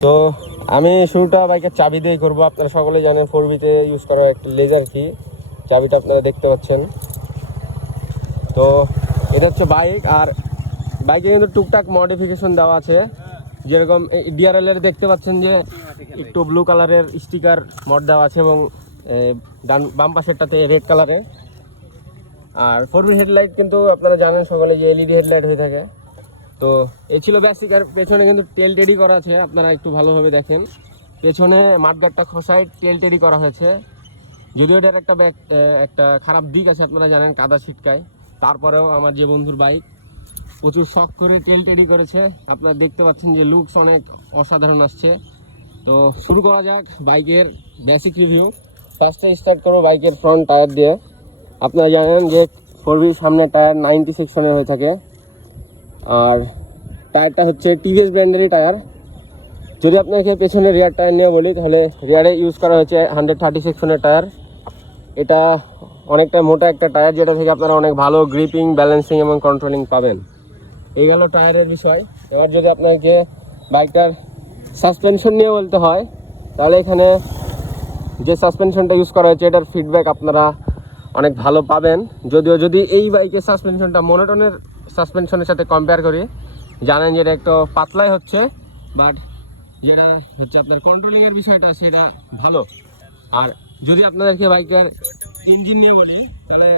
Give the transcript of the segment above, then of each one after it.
তো আমি শুরুটা বাইকের চাবি দিয়েই করব। আপনারা সকলে জানেন ফোর বিতে ইউজ করা একটা লেজার কি চাবিটা আপনারা দেখতে পাচ্ছেন। তো এটা হচ্ছে বাইক আর বাইকে কিন্তু টুকটাক মডিফিকেশন দেওয়া আছে। যেরকম ডিআরএল এর দেখতে পাচ্ছেন যে একটু ব্লু কালারের স্টিকার মড দেওয়া আছে এবং ডান, বাম পাশেরটাতে রেড কালারের আর ফোর হেডলাইট কিন্তু আপনারা জানেন সকলে যে এলইডি হেডলাইট হয়ে থাকে। তো এ ছিল বেসিক আর পেছনে কিন্তু টেল টেডি করা আছে, আপনারা একটু ভালোভাবে দেখেন। পেছনে মাঠগাটটা খসায় টেল টেডি করা হয়েছে। যদিও এটার একটা ব্যাক একটা খারাপ দিক আছে, আপনারা জানেন, কাদা ছিটকায়। তারপরেও আমার যে বন্ধুর বাইক প্রচুর শখ করে টেল টেডি করেছে। আপনারা দেখতে পাচ্ছেন যে লুকস অনেক অসাধারণ আসছে। তো শুরু করা যাক বাইকের বেসিক রিভিউ ফার্স্টে স্টার্ট করব বাইকের ফ্রন্ট টায়ার দিয়ে। আপনারা জানেন যে ফোর সামনে টায়ার নাইনটি সেকশনের হয়ে থাকে। আর টায়ারটা হচ্ছে টিভিএস ব্র্যান্ডেরই টায়ার। যদি আপনাকে পেছনে রিয়ার টায়ার নিয়ে বলি, তাহলে রিয়ারে ইউজ করা হয়েছে হান্ড্রেড থার্টি সেকশনের টায়ার। এটা অনেকটা মোটা একটা টায়ার, যেটা থেকে আপনারা অনেক ভালো গ্রিপিং ব্যালেন্সিং এবং কন্ট্রোলিং পাবেন। এই গেল টায়ারের বিষয়। এবার যদি আপনাকে বাইকটার সাসপেনশন নিয়ে বলতে হয়, তাহলে এখানে যে সাসপেনশনটা ইউজ করা হয়েছে, এটার ফিডব্যাক আপনারা অনেক ভালো পাবেন। যদিও যদি এই বাইকের সাসপেনশনটা মোনোটনের সাসপেনশনের সাথে কম্পেয়ার করি। জানেন যে এটা একটু পাতলাই হচ্ছে বাট যেটা হচ্ছে আপনার কন্ট্রোলিংয়ের বিষয়টা সেটা ভালো। আর যদি আপনাদেরকে বাইকটার ইঞ্জিন নিয়ে বলি, তাহলে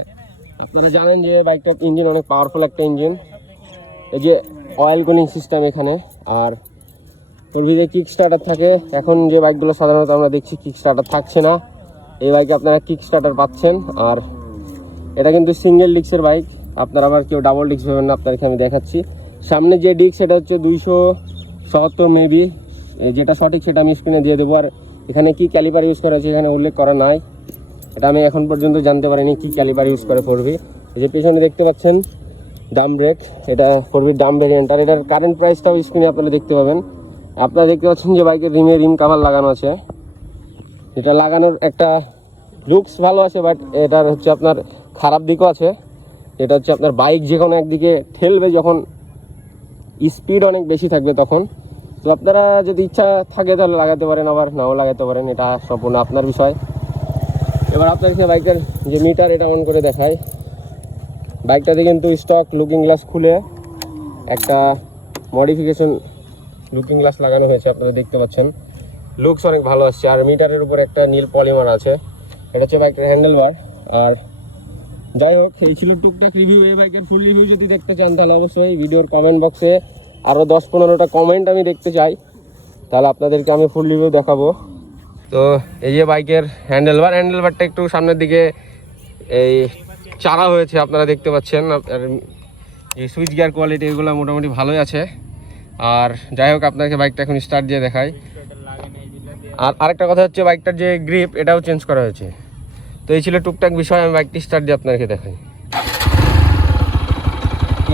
আপনারা জানেন যে বাইকটার ইঞ্জিন অনেক পাওয়ারফুল একটা ইঞ্জিন এই যে অয়েল কুলিং সিস্টেম এখানে, আর তোর ভিতরে কিক স্টার্টার থাকে। এখন যে বাইকগুলো সাধারণত আমরা দেখছি কিক স্টার্টার থাকছে না। এই বাইকে আপনারা কিক স্টার্টার পাচ্ছেন, আর এটা কিন্তু সিঙ্গেল ডিক্সের বাইক। আপনারা আবার কেউ ডাবল ডিক্স ভেবেন না, আপনাদেরকে আমি দেখাচ্ছি। সামনে যে ডিক্স সেটা হচ্ছে দুইশো সত্তর মেবি যেটা সঠিক, সেটা আমি স্ক্রিনে দিয়ে দেবো। আর এখানে কি ক্যালিপার ইউজ করা হয়েছে, এখানে উল্লেখ করা নাই। এটা আমি এখন পর্যন্ত জানতে পারিনি কি ক্যালিপার ইউজ করে পড়বি এই যে পেছনে দেখতে পাচ্ছেন ডাম ব্রেক এটা ফোরবির ডাম ভেরিয়েন্ট আর এটার কারেন্ট প্রাইসটাও স্ক্রিনে আপনারা দেখতে পাবেন। আপনারা দেখতে পাচ্ছেন যে বাইকের রিমে রিম কাভার লাগানো আছে। এটা লাগানোর একটা লুকস ভালো আছে বাট এটার হচ্ছে আপনার খারাপ দিকও আছে। এটা হচ্ছে আপনার বাইক যে কোনো একদিকে ঠেলবে যখন স্পিড অনেক বেশি থাকবে তখন। তো আপনারা যদি ইচ্ছা থাকে তাহলে লাগাতে পারেন, আবার নাও লাগাতে পারেন, এটা সম্পূর্ণ আপনার বিষয়। এবার আপনাদেরকে বাইকের যে মিটার এটা অন করে দেখায় বাইকটাতে কিন্তু স্টক লুকিং গ্লাস খুলে একটা মডিফিকেশন লুকিং গ্লাস লাগানো হয়েছে, আপনারা দেখতে পাচ্ছেন। লুকস অনেক ভালো আসছে, আর মিটারের উপর একটা নীল পলিমার আছে। এটা হচ্ছে বাইকটার হ্যান্ডেল বার আর যাই হোক, এই ছিল টুকটাক রিভিউ এই বাইকের ফুল রিভিউ যদি দেখতে চান, তাহলে অবশ্যই ভিডিওর কমেন্ট বক্সে আরও দশ পনেরোটা কমেন্ট আমি দেখতে চাই। তাহলে আপনাদেরকে আমি ফুল রিভিউ দেখাবো। তো এই যে বাইকের হ্যান্ডেল বার হ্যান্ডেল বারটা একটু সামনের দিকে এই চারা হয়েছে, আপনারা দেখতে পাচ্ছেন। আর এই সুইচ গিয়ার কোয়ালিটি এগুলো মোটামুটি ভালোই আছে। আর যাই হোক, আপনাকে বাইকটা এখন স্টার্ট দিয়ে দেখাই। আর আরেকটা কথা হচ্ছে বাইকটার যে গ্রিপ এটাও চেঞ্জ করা হয়েছে। তো এই ছিল টুকটাক বিষয়, আমি বাইকটি স্টার্ট দিয়ে আপনাকে দেখাই।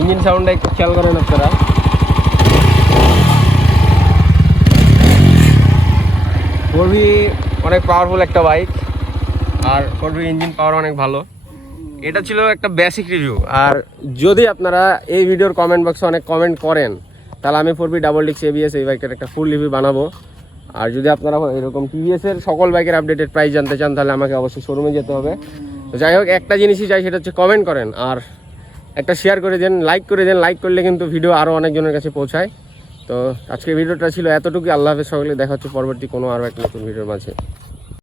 ইঞ্জিন সাউন্ডটা একটু খেয়াল করেন আপনারা। ফোরবি অনেক পাওয়ারফুল একটা বাইক আর ফোরবি ইঞ্জিন পাওয়ার অনেক ভালো। এটা ছিল একটা বেসিক রিভিউ আর যদি আপনারা এই ভিডিওর কমেন্ট বক্সে অনেক কমেন্ট করেন, তাহলে আমি ফোরবি ডাবল ডিক্স এবিএস এই বাইকের একটা ফুল রিভিউ বানাবো। আর যদি আপনারা এরকম টিভিএসের সকল বাইকের আপডেটেড প্রাইস জানতে চান, তাহলে আমাকে অবশ্যই শোরুমে যেতে হবে। তো যাই হোক, একটা জিনিসই চাই, সেটা হচ্ছে কমেন্ট করেন। আর একটা শেয়ার করে দেন লাইক করে দেন। লাইক করলে কিন্তু ভিডিও আরও অনেকজনের কাছে পৌঁছায়। তো আজকে ভিডিওটা ছিল এতটুকু আল্লাহ হাফেজ সকলে দেখা হচ্ছে পরবর্তী কোনো আরও একটা নতুন ভিডিওর মাঝে।